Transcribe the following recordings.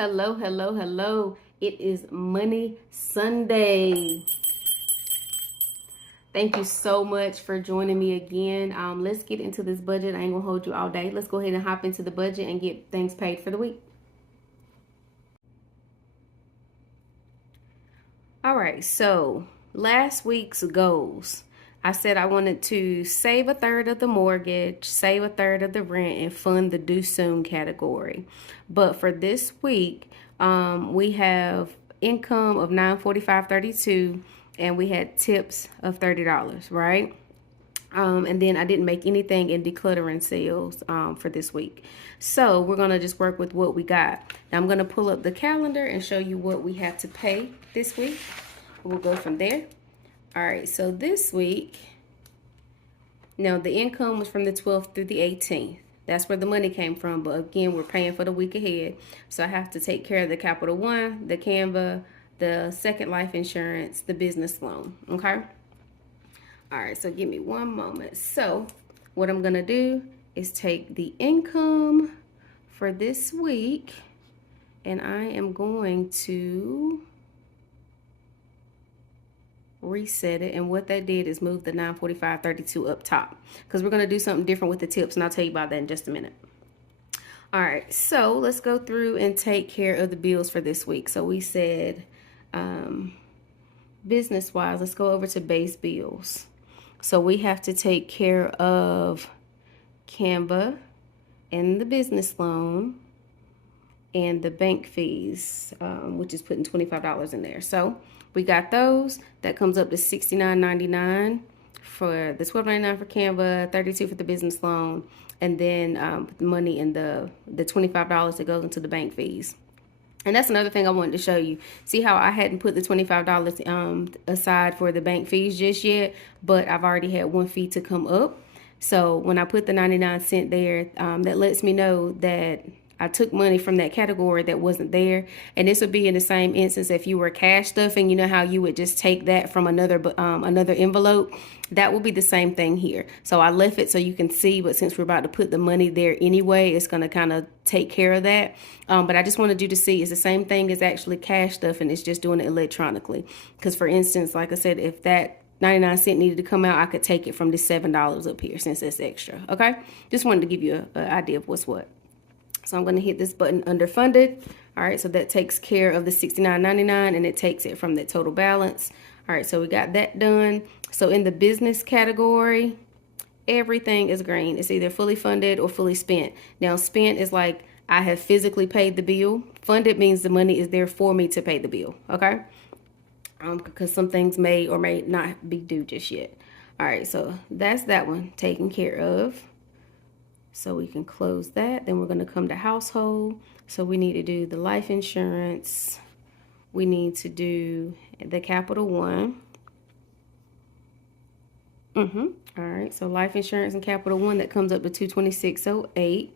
Hello, hello, hello. It is Money Sunday. Thank you so much for joining me again. Let's get into this budget. I ain't gonna hold you all day. Let's go ahead and hop into the budget and get things paid for the week. All right, so last week's goals. I said I wanted to save a third of the mortgage, save a third of the rent, and fund the due soon category. But for this week, we have income of $945.32, and we had tips of $30, right? And then I didn't make anything in decluttering sales for this week. So we're going to just work with what we got. Now I'm going to pull up the calendar and show you what we have to pay this week. We'll go from there. All right, so this week, now the income was from the 12th through the 18th. That's where the money came from. But again, we're paying for the week ahead. So I have to take care of the Capital One, the Canva, the second life insurance, the business loan, okay? All right, so give me one moment. So what I'm gonna do is take the income for this week, and I am going to reset it. And what that did is move the 945.32 up top, because we're gonna do something different with the tips, and I'll tell you about that in just a minute. All right, so let's go through and take care of the bills for this week. So we said business wise, let's go over to base bills. So we have to take care of Canva and the business loan and the bank fees, which is putting $25 in there. So we got those. That comes up to $69.99 for the $12.99 for Canva, $32 for the business loan, and then the money in the $25 that goes into the bank fees. And that's another thing I wanted to show you. See how I hadn't put the $25 aside for the bank fees just yet, but I've already had one fee to come up. So when I put the 99 cents there, that lets me know that I took money from that category that wasn't there. And this would be in the same instance if you were cash stuffing. You know how you would just take that from another envelope? That will be the same thing here. So I left it so you can see, but since we're about to put the money there anyway, it's going to kind of take care of that. But I just wanted you to see it's the same thing as actually cash stuffing. It's just doing it electronically. Because for instance, like I said, if that 99 cents needed to come out, I could take it from the $7 up here since it's extra. Okay, just wanted to give you an idea of what's what. So I'm going to hit this button under funded. All right, so that takes care of the $69.99 and it takes it from the total balance. All right, so we got that done. So in the business category, everything is green. It's either fully funded or fully spent. Now spent is like I have physically paid the bill. Funded means the money is there for me to pay the bill, okay? Because some things may or may not be due just yet. All right, so that's that one taken care of. So we can close that. Then we're going to come to household. So we need to do the life insurance. We need to do the Capital One. All right, so life insurance and Capital One, that comes up to $226.08.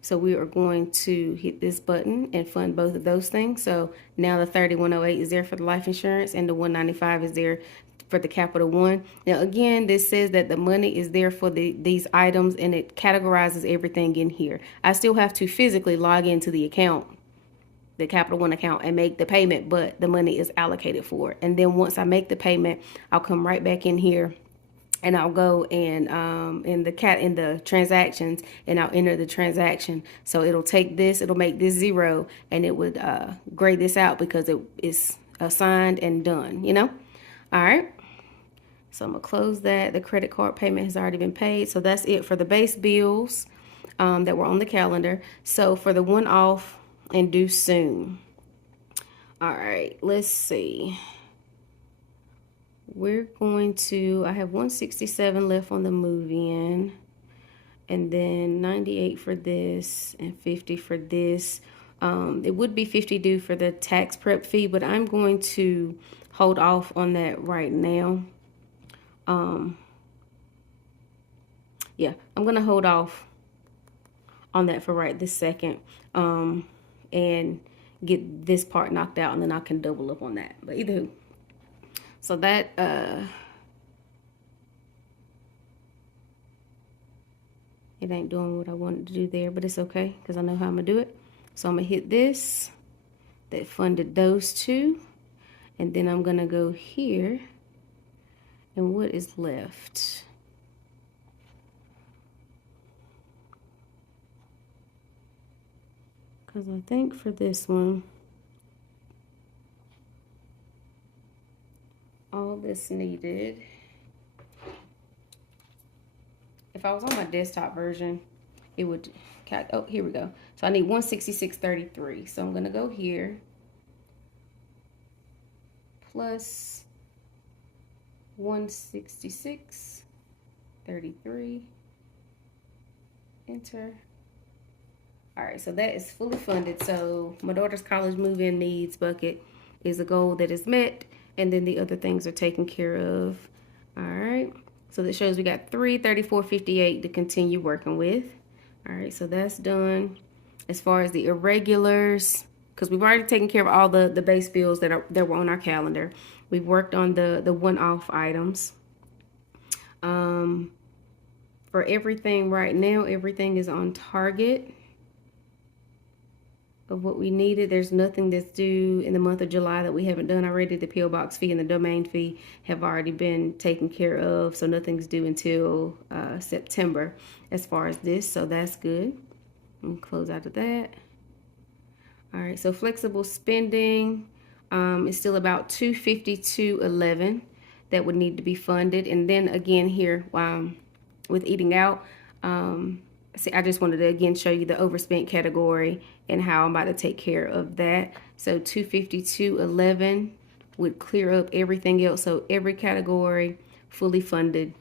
So we are going to hit this button and fund both of those things. So now the $31.08 is there for the life insurance and the $195 is there for the Capital One. Now again, this says that the money is there for these items and it categorizes everything in here. I still have to physically log into the account, the Capital One account, and make the payment, but the money is allocated for it. And then once I make the payment, I'll come right back in here and I'll go and in the transactions, and I'll enter the transaction. So it'll take this, it'll make this 0, and it would grade this out because it is assigned and done, you know? All right. So I'm gonna close that. The credit card payment has already been paid. So that's it for the base bills that were on the calendar. So for the one off and due soon. All right, let's see. We're going to, I have 167 left on the move-in, and then 98 for this and 50 for this. It would be 50 due for the tax prep fee, but I'm going to hold off on that right now. Yeah, I'm going to hold off on that for right this second and get this part knocked out, and then I can double up on that. But either who. So that it ain't doing what I wanted to do there, but it's okay because I know how I'm gonna do it. So I'm gonna hit this, that funded those two. And then I'm gonna go here, and what is left? Because I think for this one, all this needed, if I was on my desktop version, it would, oh, here we go. So I need 166.33. So I'm gonna go here, plus 166.33, enter. All right, so that is fully funded. So my daughter's college move-in needs bucket is a goal that is met, and then the other things are taken care of. All right, so that shows we got $334.58 to continue working with. All right, so that's done. As far as the irregulars, because we've already taken care of all the base bills that were on our calendar. We've worked on the one-off items. For everything right now, everything is on target of what we needed. There's nothing that's due in the month of July that we haven't done already. The PO box fee and the domain fee have already been taken care of, so nothing's due until September as far as this, so that's good. And close out of that. All right, so flexible spending is still about $252.11 that would need to be funded. And then again here, with eating out, see, I just wanted to again show you the overspent category and how I'm about to take care of that. So 252.11 would clear up everything else. So every category fully funded,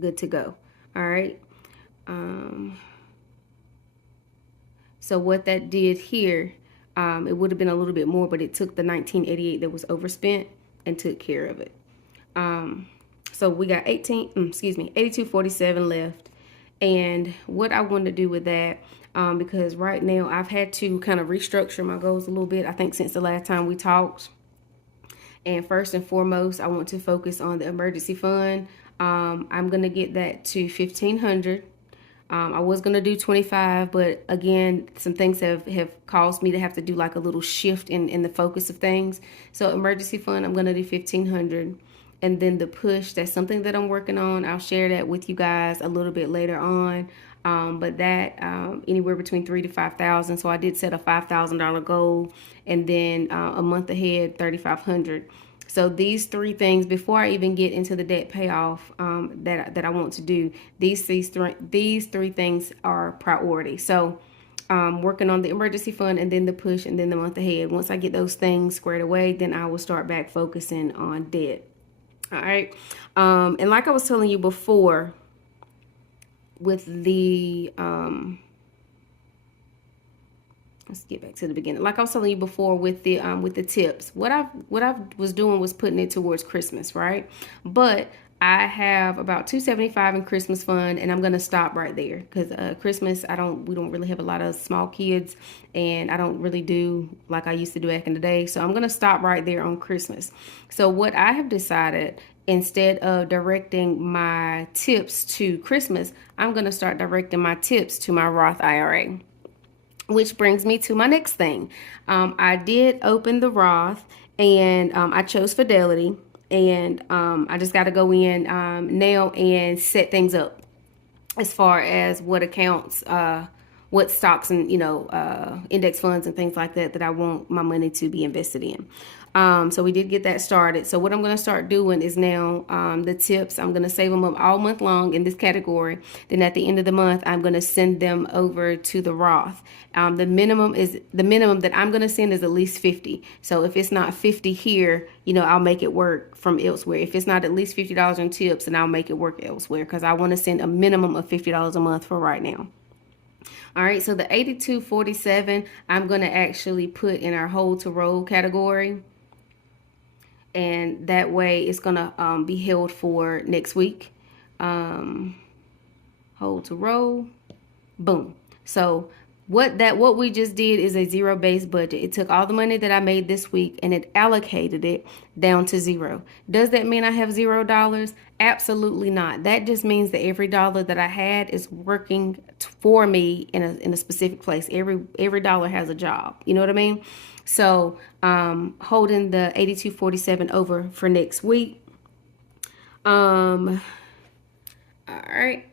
good to go. All right. So what that did here, it would have been a little bit more, but it took the 1988 that was overspent and took care of it. So we got 82.47 left. And what I want to do with that, because right now I've had to kind of restructure my goals a little bit, I think since the last time we talked. And first and foremost, I want to focus on the emergency fund. I'm going to get that to $1,500. I was going to do 25, but again, some things have caused me to have to do like a little shift in the focus of things. So emergency fund, I'm going to do 1,500. And then the push, that's something that I'm working on. I'll share that with you guys a little bit later on. But that anywhere between $3,000 to $5,000. So I did set a $5,000 goal, and then a month ahead, $3,500. So these three things, before I even get into the debt payoff that I want to do, these three things are priority. So working on the emergency fund, and then the push, and then the month ahead. Once I get those things squared away, then I will start back focusing on debt. All right. And like I was telling you before, with the let's get back to the beginning. Like I was telling you before with the tips, what I was doing was putting it towards Christmas, right? But I have about $275 in Christmas fund, and I'm gonna stop right there because Christmas we don't really have a lot of small kids, and I don't really do like I used to do back in the day. So I'm gonna stop right there on Christmas. So what I have decided, instead of directing my tips to Christmas, I'm gonna start directing my tips to my Roth IRA. Which brings me to my next thing. I did open the Roth, and I chose Fidelity. And I just got to go in now and set things up as far as what accounts, what stocks and, index funds and things like that I want my money to be invested in. So we did get that started. So what I'm going to start doing is now the tips, I'm going to save them up all month long in this category. Then at the end of the month, I'm going to send them over to the Roth. The minimum that I'm going to send is at least 50. So if it's not 50 here, I'll make it work from elsewhere. If it's not at least $50 in tips, then I'll make it work elsewhere, because I want to send a minimum of $50 a month for right now. All right, so the 82.47, I'm going to actually put in our hold to roll category. And that way it's going to be held for next week. Hold to roll. Boom. So what we just did is a zero-based budget. It took all the money that I made this week and it allocated it down to zero. Does that mean I have $0? Absolutely not. That just means that every dollar that I had is working for me in a specific place. Every dollar has a job. You know what I mean? So holding the 8247 over for next week. All right.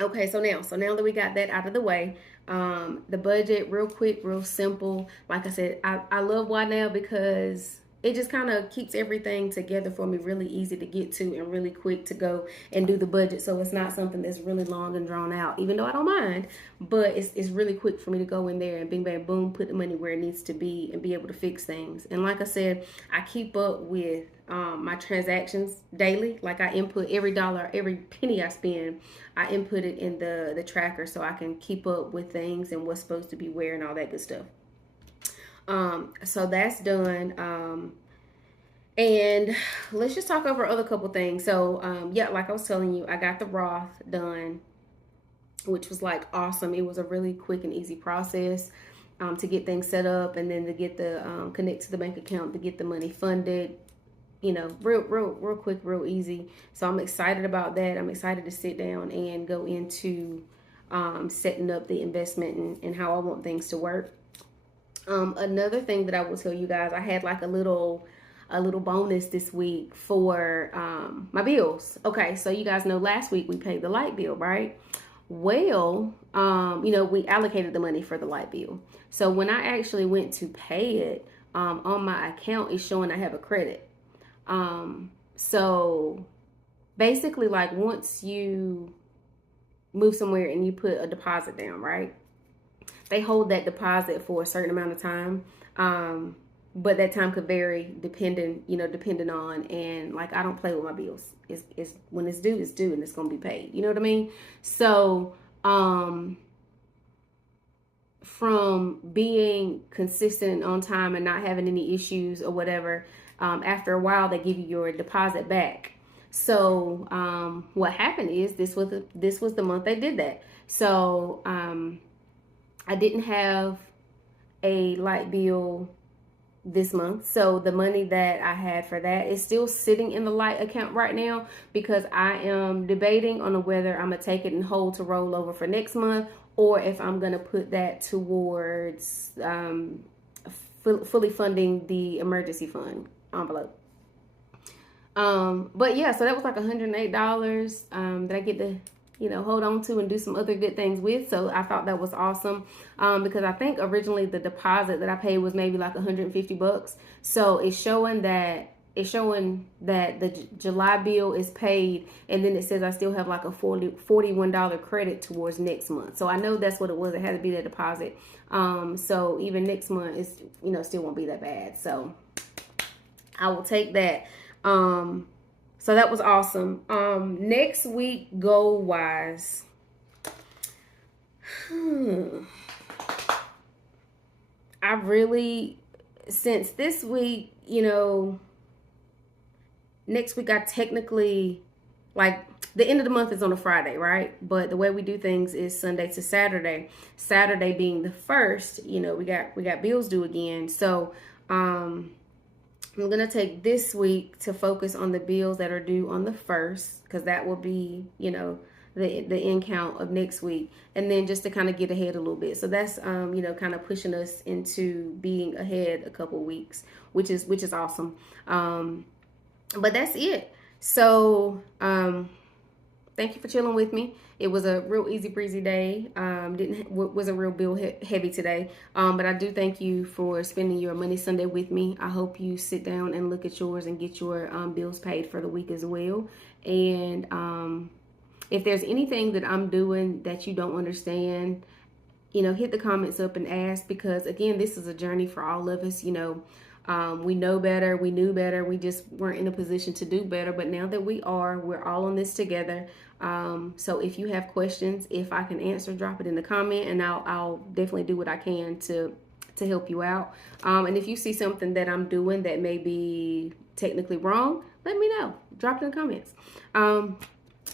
Okay, so now that we got that out of the way, the budget, real quick, real simple. Like I said, I love YNAB because it just kind of keeps everything together for me, really easy to get to and really quick to go and do the budget. So it's not something that's really long and drawn out, even though I don't mind, but it's really quick for me to go in there and bing, bang, boom, put the money where it needs to be and be able to fix things. And like I said, I keep up with my transactions daily. Like I input every dollar, every penny I spend, I input it in the tracker so I can keep up with things and what's supposed to be where and all that good stuff. So that's done. And let's just talk over other couple things. So, yeah, like I was telling you, I got the Roth done, which was like awesome. It was a really quick and easy process, to get things set up and then to get the, connect to the bank account to get the money funded, you know, real quick, real easy. So I'm excited about that. I'm excited to sit down and go into, setting up the investment and how I want things to work. Another thing that I will tell you guys, I had like a little bonus this week for my bills. Okay, so you guys know last week we paid the light bill, right? Well, you know, we allocated the money for the light bill. So when I actually went to pay it, on my account, it's showing I have a credit. So basically, like once you move somewhere and you put a deposit down, right? They hold that deposit for a certain amount of time. But that time could vary depending on, and like, I don't play with my bills. It's when it's due, and it's going to be paid. You know what I mean? So, from being consistent and on time and not having any issues or whatever, after a while, they give you your deposit back. So, what happened is this was the month they did that. So, I didn't have a light bill this month, so the money that I had for that is still sitting in the light account right now, because I am debating on whether I'm gonna take it and hold to roll over for next month, or if I'm gonna put that towards fully funding the emergency fund envelope. But yeah, so that was like $108 that I get to hold on to and do some other good things with. So I thought that was awesome, because I think originally the deposit that I paid was maybe like $150. So it's showing that the July bill is paid, and then it says I still have like a $41 credit towards next month. So I know that's what it was. It had to be the deposit. So even next month is still won't be that bad. So I will take that. So that was awesome. Next week, goal wise, I really, since this week, next week I technically, like, the end of the month is on a Friday, right? But the way we do things is Sunday to Saturday. Saturday being the first, we got bills due again. So, I'm going to take this week to focus on the bills that are due on the 1st, because that will be, the end count of next week. And then just to kind of get ahead a little bit. So that's, kind of pushing us into being ahead a couple weeks, which is awesome. But that's it. So, thank you for chilling with me. It was a real easy breezy day. Wasn't real bill heavy today. But I do thank you for spending your Money Sunday with me. I hope you sit down and look at yours and get your bills paid for the week as well. And if there's anything that I'm doing that you don't understand, hit the comments up and ask, because again, this is a journey for all of us. We know better, we knew better, we just weren't in a position to do better. But now that we're all on this together. So if you have questions, if I can answer, drop it in the comment, and I'll definitely do what I can to help you out. And if you see something that I'm doing that may be technically wrong, let me know. Drop it in the comments.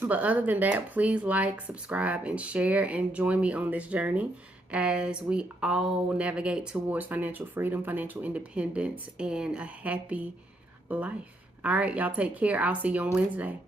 But other than that, please like, subscribe, and share, and join me on this journey. as we all navigate towards financial freedom, financial independence, and a happy life. All right, y'all take care. I'll see you on Wednesday.